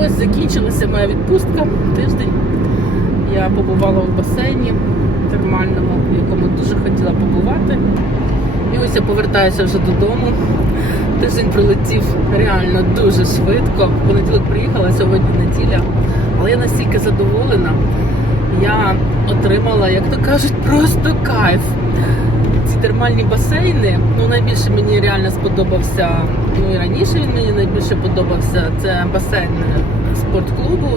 ось закінчилася моя відпустка тиждень. Я побувала в басейні термальному, в якому дуже хотіла побувати. І ось я повертаюся вже додому. Тиждень пролетів реально дуже швидко. Понеділок приїхала, сьогодні неділя. Але я настільки задоволена. Я отримала, як то кажуть, просто кайф. Ці термальні басейни. Ну найбільше мені реально сподобався. Ну і раніше він мені найбільше подобався. Це басейн спортклубу.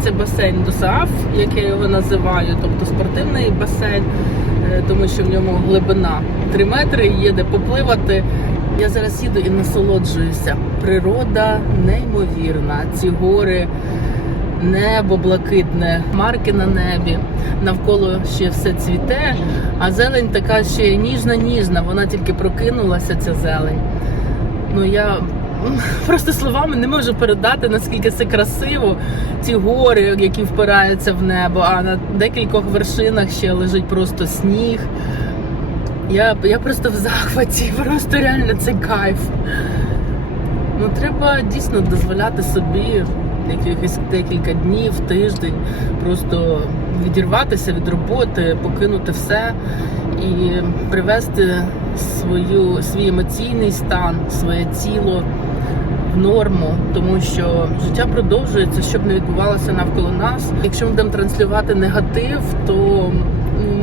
Це басейн ДОСААФ, як я його називаю, тобто спортивний басейн, е, тому що в ньому глибина 3 метри, є де попливати. Я зараз їду і насолоджуюся. Природа неймовірна. Ці гори, небо блакитне, марки на небі. Навколо ще все цвіте, а зелень така ще ніжна-ніжна. Вона тільки прокинулася, ця зелень. Ну я просто словами не можу передати, наскільки це красиво. Ці гори, які впираються в небо, а на декількох вершинах ще лежить просто сніг. Я, я просто в захваті, просто реально це кайф. Ну, треба дійсно дозволяти собі якихось декілька днів, тиждень, просто відірватися від роботи, покинути все і привести свою, свій емоційний стан, своє тіло в норму, тому що життя продовжується, щоб не відбувалося навколо нас. Якщо ми будемо транслювати негатив, то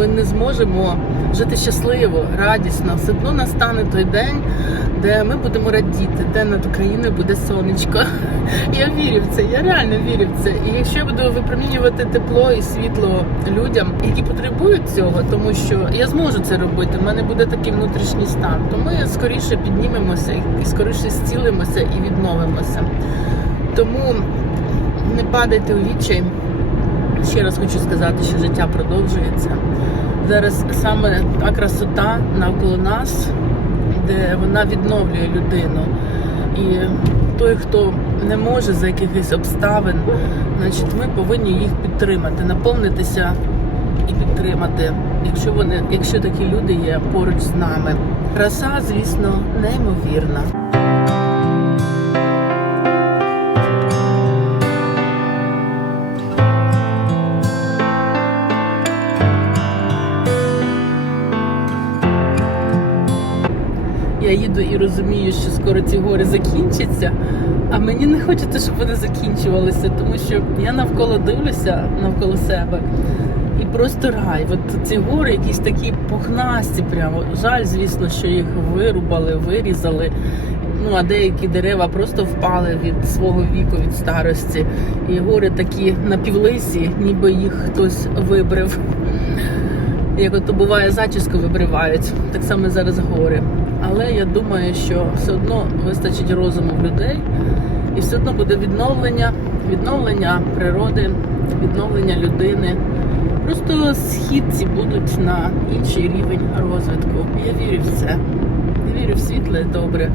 ми не зможемо жити щасливо, радісно. Все одно настане той день, де ми будемо радіти, де над Україною буде сонечко. Я вірю в це, я реально вірю в це. І якщо я буду випромінювати тепло і світло людям, які потребують цього, тому що я зможу це робити. в мене буде такий внутрішній стан, то ми скоріше піднімемося і скоріше зцілимося і відновимося. Тому не падайте у відчай. Ще раз хочу сказати, що життя продовжується. Зараз саме та красота навколо нас, де вона відновлює людину. І той, хто не може за якихось обставин, значить ми повинні їх підтримати, наповнитися і підтримати, якщо вони, якщо такі люди є поруч з нами. Краса, звісно, неймовірна. І розумію, що скоро ці гори закінчаться, а мені не хочеться, щоб вони закінчувалися, тому що я навколо дивлюся навколо себе. І просто рай. От ці гори якісь такі пухнасті, прямо. Жаль, звісно, що їх вирубали, вирізали. Ну, а деякі дерева просто впали від свого віку, від старості. І гори такі напівлисі, ніби їх хтось вибрив. Як ото буває, зачіску вибривають, так само зараз гори. Але я думаю, що все одно вистачить розуму в людей, і все одно буде відновлення, відновлення природи, відновлення людини. Просто східці будуть на інший рівень розвитку. Я вірю в це. Я вірю в світле, добре.